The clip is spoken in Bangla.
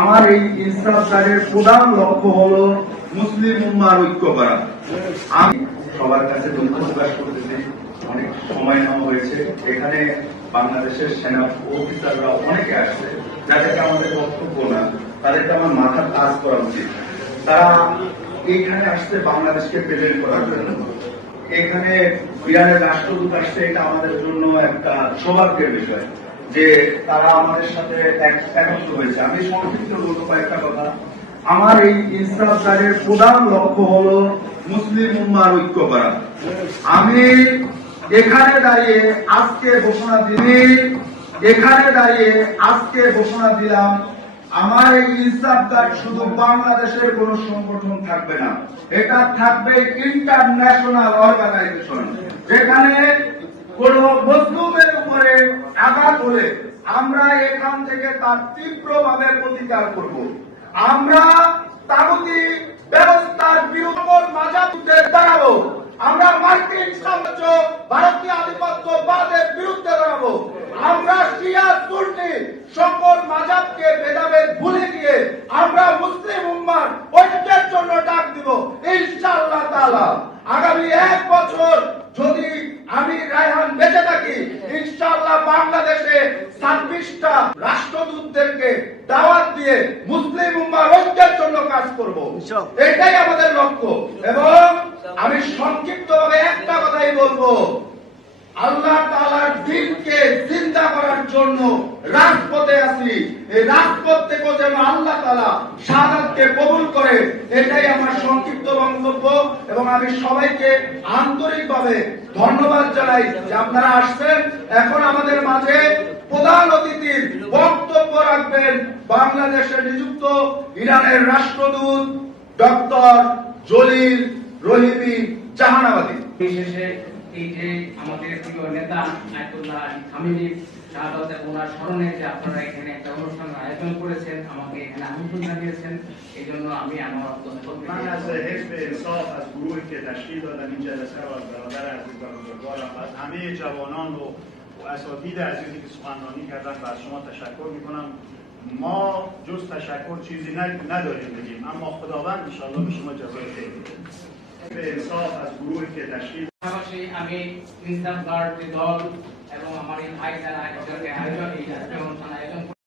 আমার এই ইনসাফ গার্ডের প্রধান লক্ষ্য হলো মুসলিম উম্মার ঐক্য করা। আমি সবার কাছে দুঃখ প্রকাশ করতেছি, অনেক সময় নেওয়া হয়েছে। এখানে বাংলাদেশের সেনা অফিসাররা অনেকে আসছে, যাদেরকে আমাদের বক্তব্য না, তাদেরকে আমার মাথার কাজ করা উচিত। তারা এইখানে আসছে বাংলাদেশকে প্রেজেন্ট করার জন্য। এখানে ইরানের রাষ্ট্রদূত আসছে, এটা আমাদের জন্য একটা সৌভাগ্যের বিষয় যে তারা আমাদের সাথে একত্র হয়েছে। আমি সংক্ষিপ্ত বলবো কয়েকটা কথা। আমার এই ইনসাফ গার্ডের প্রধান লক্ষ্য হলো মুসলিম উম্মার ঐক্য করা। আমি এখানে দাঁড়িয়ে আজকে ঘোষণা দিলাম আমার এই ইনসাফ গার্ড শুধু বাংলাদেশের কোন সংগঠন থাকবে না, এটা থাকবে ইন্টারন্যাশনাল অর্গানাইজেশন। যেখানে কোন মজলুমের উপরে আঘাত হলে আমরা এখান থেকে তার তীব্রভাবে প্রতিকার করব। আমরা তাগুতি ব্যবস্থার বিরুদ্ধে মাঝাবুদ্ধে দাঁড়াবো। আমরা মার্কিন সাম্রাজ্য, ভারতীয় আধিপত্যবাদের বিরুদ্ধে দাঁড়াবো। আমরা শিয়া সুন্নি সকল মাযহাবকে ভেদাভেদ ভুলে গিয়ে আমরা মুসলিম উম্মার ঐক্যের জন্য ডাক দিব ইনশাআল্লাহ তাআলা। আগামী 1 বছর যদি আমি রায়হান বেঁচে থাকি, ইনশাআল্লাহ বাংলাদেশে 26টা রাষ্ট্রদূতদেরকে দাওয়াত দিয়ে মুসলিম উম্মার ঐক্যের জন্য কাজ করব। এটাই আমাদের লক্ষ্য। এবং আমি সংক্ষিপ্তভাবে একটা কথাই বলবো, আল্লাহ তাআলার দ্বীনকে জিন্দা করার জন্য রাজপথে আছি। এই রাজপথ থেকে যেন আল্লাহ তাআলা শাহাদাতকে কবুল করে, এটাই আমার সংক্ষিপ্ত বক্তব্য। এবং আমি সবাইকে আন্তরিকভাবে ধন্যবাদ জানাই যে আপনারা আসছেন। এখন আমাদের মাঝে প্রধান অতিথির বক্তব্য রাখবেন বাংলাদেশে নিযুক্ত ইরানের রাষ্ট্রদূত ডক্টর জলিল রহিমি জাহানাবাদী। বিশেষে এই যে আমাদের প্রিয় নেতা আয়াতুল্লাহ আলী খামেনি শাহাদাতের ওনার স্মরণে যে আপনারা এখানে একটা অনুষ্ঠান আয়োজন করেছেন, আমাকে এখানে আমন্ত্রণ জানিয়েছেন, এই জন্য আমি আমার من از حزب انصاف از گروهی که تشکیل دادن این جلسه رو از برادر عزیز و بزرگوارم از همه جوانان و اساتید عزیزی که سخنرانی کردن و از شما تشکر میکنم. ما جز تشکر چیزی نداریم بگیم، اما خداوند ان شاء الله به شما جزای خیر بده. به انصاف از گروهی که تشکیل আমি ইনসাফ গার্ড দল এবং আমার এই ভাই যারা আয়োজন এই অনুষ্ঠান আয়োজন